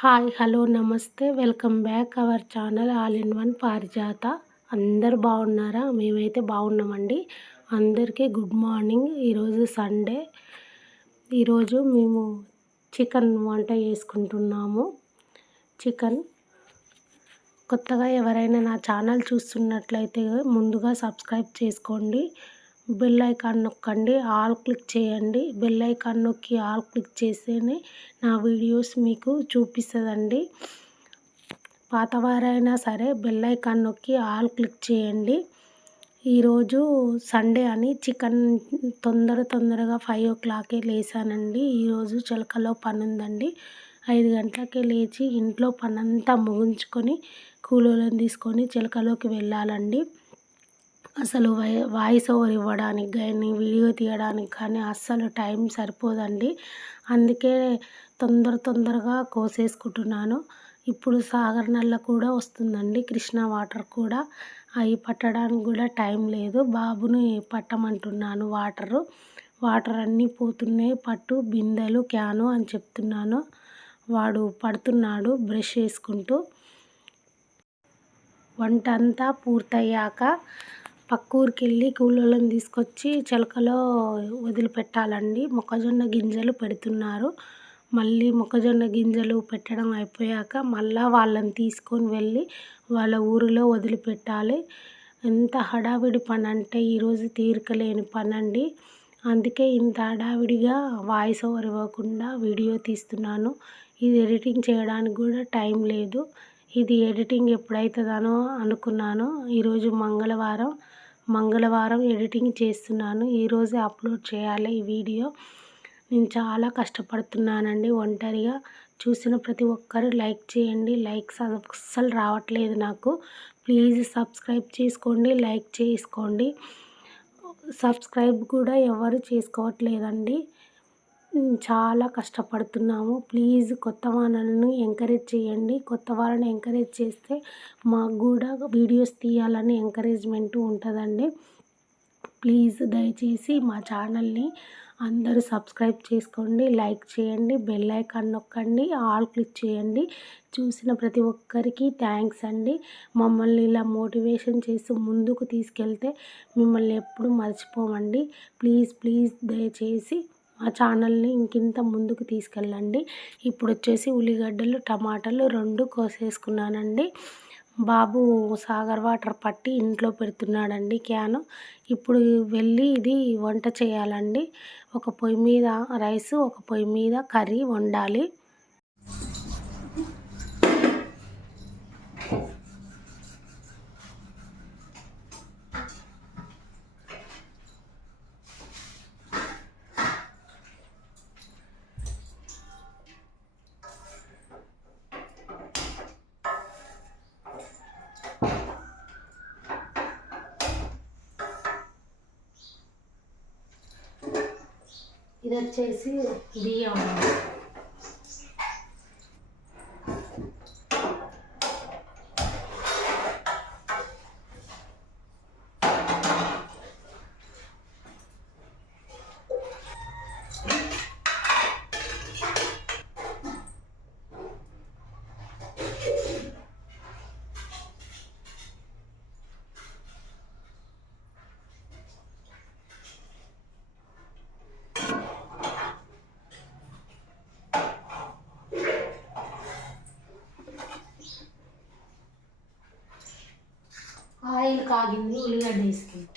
Hi hello నమస్తే welcome back our channel all in one పారిజాత. అందరు బాగున్నారా? మేమైతే బాగున్నామండి. అందరికీ గుడ్ మార్నింగ్. ఈరోజు సండే. ఈరోజు మేము చికెన్ వంట చేసుకుంటున్నాము. చికెన్ కొత్తగా ఎవరైనా నా ఛానల్ చూస్తున్నట్లయితే ముందుగా సబ్స్క్రైబ్ చేసుకోండి. బెల్ ఐకాన్ నొక్కండి, ఆల్ క్లిక్ చేయండి. బెల్ ఐకాన్ నొక్కి ఆల్ క్లిక్ చేస్తేనే నా వీడియోస్ మీకు చూపిస్తుందండి. పాతవారైనా సరే బెల్ ఐకాన్ నొక్కి ఆల్ క్లిక్ చేయండి. ఈరోజు సండే అని చికెన్ తొందరగా 5 o'clockకే లేసానండి. ఈరోజు చిలకలో పని ఉందండి. 5 గంటలకే లేచి ఇంట్లో పనంతా ముగించుకొని కూలోళ్ళని తీసుకొని చిలకలోకి వెళ్ళాలండి. అసలు వాయిస్ ఓవర్ ఇవ్వడానికి కానీ వీడియో తీయడానికి కానీ అస్సలు టైం సరిపోదండి. అందుకే తొందరగా కోసేసుకుంటున్నాను. ఇప్పుడు సాగర్ నల్ల కూడా వస్తుందండి, కృష్ణా వాటర్ కూడా. అవి పట్టడానికి కూడా టైం లేదు. బాబుని పట్టమంటున్నాను. వాటర్ అన్నీ పోతున్నాయి, పట్టు బిందెలు క్యాను అని చెప్తున్నాను. వాడు పడుతున్నాడు బ్రష్ చేసుకుంటూ. వంట అంతా పూర్తయ్యాక పక్క ఊరికి వెళ్ళి కూలోళ్ళని తీసుకొచ్చి చిలకలో వదిలిపెట్టాలండి. మొక్కజొన్న గింజలు పెడుతున్నారు. మళ్ళీ మొక్కజొన్న గింజలు పెట్టడం అయిపోయాక మళ్ళీ వాళ్ళని తీసుకొని వెళ్ళి వాళ్ళ ఊరిలో వదిలిపెట్టాలి. ఎంత హడావిడి పని అంటే ఈరోజు తీరికలేని పని అండి. అందుకే ఇంత హడావిడిగా వాయిస్ ఓవర్ ఇవ్వకుండా వీడియో తీస్తున్నాను. ఇది ఎడిటింగ్ చేయడానికి కూడా టైం లేదు. ఇది ఎడిటింగ్ ఎప్పుడవుతుందనో అనుకున్నాను. ఈరోజు మంగళవారం ఎడిటింగ్ చేస్తున్నాను. ఈరోజే అప్లోడ్ చేయాలి ఈ వీడియో. నేను చాలా కష్టపడుతున్నానండి ఒంటరిగా. చూసిన ప్రతి ఒక్కరు లైక్ చేయండి. లైక్స్ అస్సలు రావట్లేదు నాకు. ప్లీజ్ సబ్స్క్రైబ్ చేసుకోండి, లైక్ చేసుకోండి. సబ్స్క్రైబ్ కూడా ఎవరు చేసుకోవట్లేదండి. చాలా కష్టపడుతున్నాము. ప్లీజ్ కొత్త వాళ్ళను ఎంకరేజ్ చేయండి. కొత్త వాళ్ళని ఎంకరేజ్ చేస్తే మాకు కూడా వీడియోస్ తీయాలని ఎంకరేజ్మెంట్ ఉంటుందండి. ప్లీజ్ దయచేసి మా ఛానల్ని అందరూ సబ్స్క్రైబ్ చేసుకోండి, లైక్ చేయండి, బెల్ ఐకాన్ నొక్కండి, ఆల్ క్లిక్ చేయండి. చూసిన ప్రతి ఒక్కరికి థ్యాంక్స్ అండి. మమ్మల్ని ఇలా మోటివేషన్ చేసి ముందుకు తీసుకెళ్తే మిమ్మల్ని ఎప్పుడు మర్చిపోమండి. ప్లీజ్ దయచేసి మా ఛానల్ని ఇంకింత ముందుకు తీసుకెళ్ళండి. ఇప్పుడు వచ్చేసి ఉల్లిగడ్డలు టమాటాలు 2 కోసేసుకున్నానండి. బాబు సాగర్ వాటర్ పట్టి ఇంట్లో పెడుతున్నాడండి క్యాను. ఇప్పుడు వెళ్ళి ఇది వంట చేయాలండి. ఒక పొయ్యి మీద రైసు, ఒక పొయ్యి మీద కర్రీ వండాలి. ఇది వచ్చేసి బియ్యం. ఆయిల్ కాగింది, ఉల్లిగడ్డ వేసుకుంది.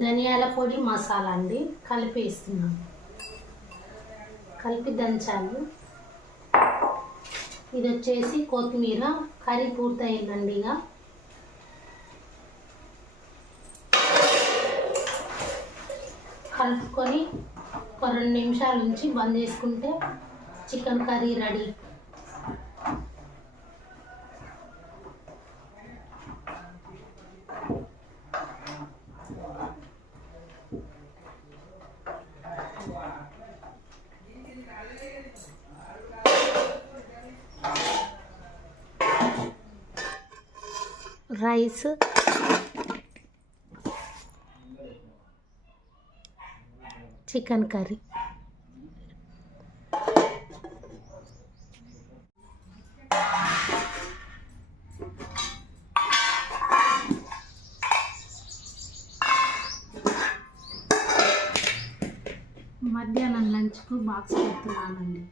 ధనియాల పొడి మసాలా అండి కలిపేస్తున్నాను. కలిపి దంచాలి. ఇది వచ్చేసి కొత్తిమీర. కర్రీ పూర్తయిందండి. ఇక కలుపుకొని ఒక 2 నిమిషాల నుంచి బంద్ చేసుకుంటే chicken curry ready. Rice, chicken curry. మధ్యాహ్నం లంచ్కు బాక్స్ పెడుతున్నానండి.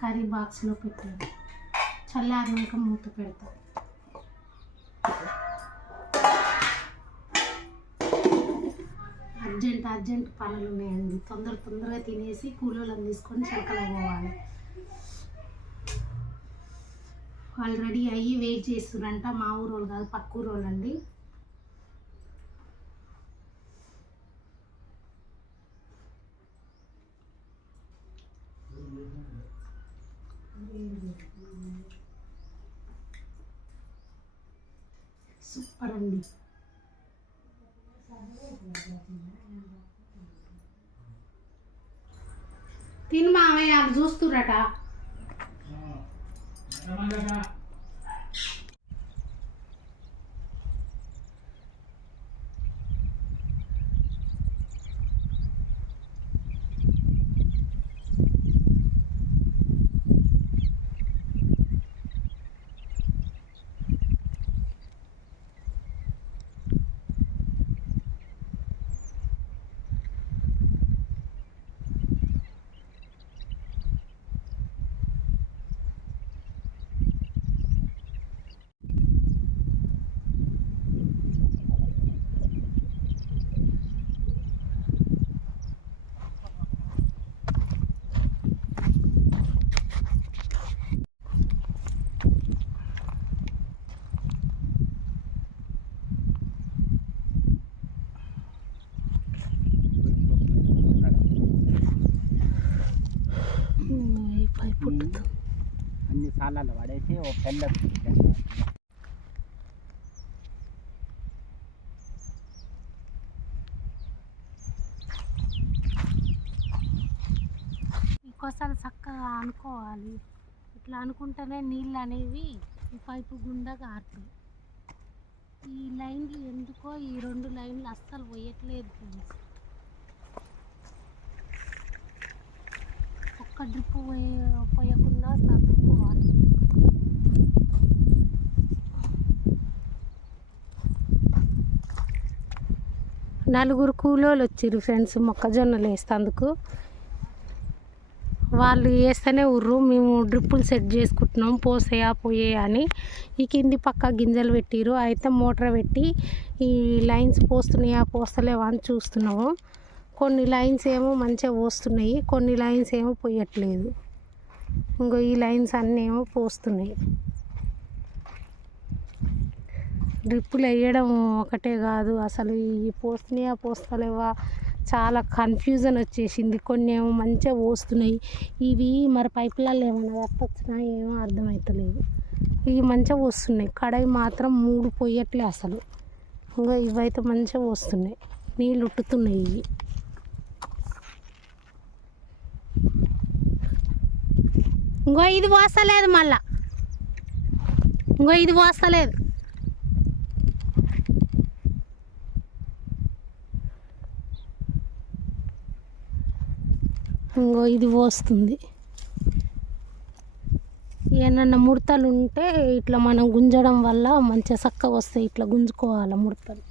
కర్రీ బాక్స్లో పెట్టాను. చల్లారినాక మూత పెడతాను. అర్జెంట్ పనులు ఉన్నాయండి. తొందరగా తినేసి కూలోళ్ళని తీసుకొని చలకలో పోవాలి. వాళ్ళు రెడీ అయ్యి వెయిట్ చేస్తున్నారంట. మా ఊరోళ్ళు కాదు, పక్క ఊరోళ్ళు అండి. సూపర్ అండి. తిను మామయ్య, వాళ్ళు చూస్తురట. అన్ని సార్లు పడేసి ఓ పెళ్ళ ఇంకోసారి చక్కగా అనుకోవాలి. ఇట్లా అనుకుంటేనే నీళ్ళు అనేవి ఈ పైపు గుండా కారుతాయి. ఈ లైన్లు ఎందుకో ఈ 2 లైన్లు అస్సలు పోయట్లేదు ఫ్రెండ్స్. ఒక్క డ్రిప్ పోయకుండా సర్దుకోవాలి. నలుగురు కూలోళ్ళు వచ్చిర్రు ఫ్రెండ్స్ మొక్కజొన్నలు వేస్తందుకు. వాళ్ళు వేస్తేనే ఉర్రు, మేము డ్రిప్పులు సెట్ చేసుకుంటున్నాం పోయే అని. ఈ కింది పక్క గింజలు పెట్టిరు. అయితే మోటార్ పెట్టి ఈ లైన్స్ పోస్తలేవా అని చూస్తున్నాము. కొన్ని లైన్స్ ఏమో మంచిగా పోస్తున్నాయి, కొన్ని లైన్స్ ఏమో పోయట్లేదు. ఇంకో ఈ లైన్స్ అన్నీ ఏమో పోస్తున్నాయి. డ్రిప్పులు వేయడం ఒకటే కాదు, అసలు ఈ పోస్తలేవా చాలా కన్ఫ్యూజన్ వచ్చేసింది. కొన్ని ఏమో మంచిగా పోస్తున్నాయి, ఇవి మరి పైపులలో ఏమైనా వస్తున్నాయి ఏమో అర్థమవుతలేదు. ఇవి మంచిగా పోస్తున్నాయి, కడాయి మాత్రం 3 పోయట్లే అసలు. ఇంకా ఇవైతే మంచిగా వస్తున్నాయి, నీళ్ళు ఉట్టుతున్నాయి ఇవి. ఇంకో ఇది పోస్తలేదు, మళ్ళా ఇంకో ఇది పోస్తలేదు. ఇంకో ఇది పోస్తుంది. ఏమన్నా ముడతలు ఉంటే ఇట్లా మనం గుంజడం వల్ల మంచిగా చక్కగా వస్తాయి. ఇట్లా గుంజుకోవాలి ముడతలు.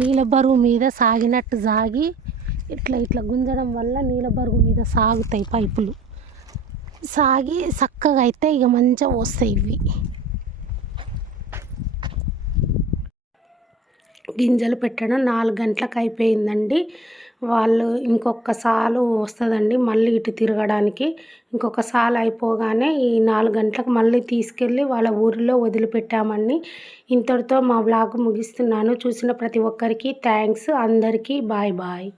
నీళ్ళ బరువు మీద సాగినట్టు సాగి ఇట్లా ఇట్లా గుంజడం వల్ల నీళ్ళ బరువు మీద సాగుతాయి పైపులు. సాగి చక్కగా అయితే ఇక మంచిగా వస్తాయి ఇవి. గింజలు పెట్టడం 4 గంటలకు అయిపోయిందండి. వాళ్ళు ఇంకొక సాలు వస్తుందండి మళ్ళీ ఇటు తిరగడానికి. ఇంకొక సాలు అయిపోగానే ఈ 4 గంటలకు మళ్ళీ తీసుకెళ్ళి వాళ్ళ ఊరిలో వదిలిపెట్టామండి. ఇంతటితో మా వ్లాగ్ ముగిస్తున్నాను. చూసిన ప్రతి ఒక్కరికి థ్యాంక్స్. అందరికీ బాయ్ బాయ్.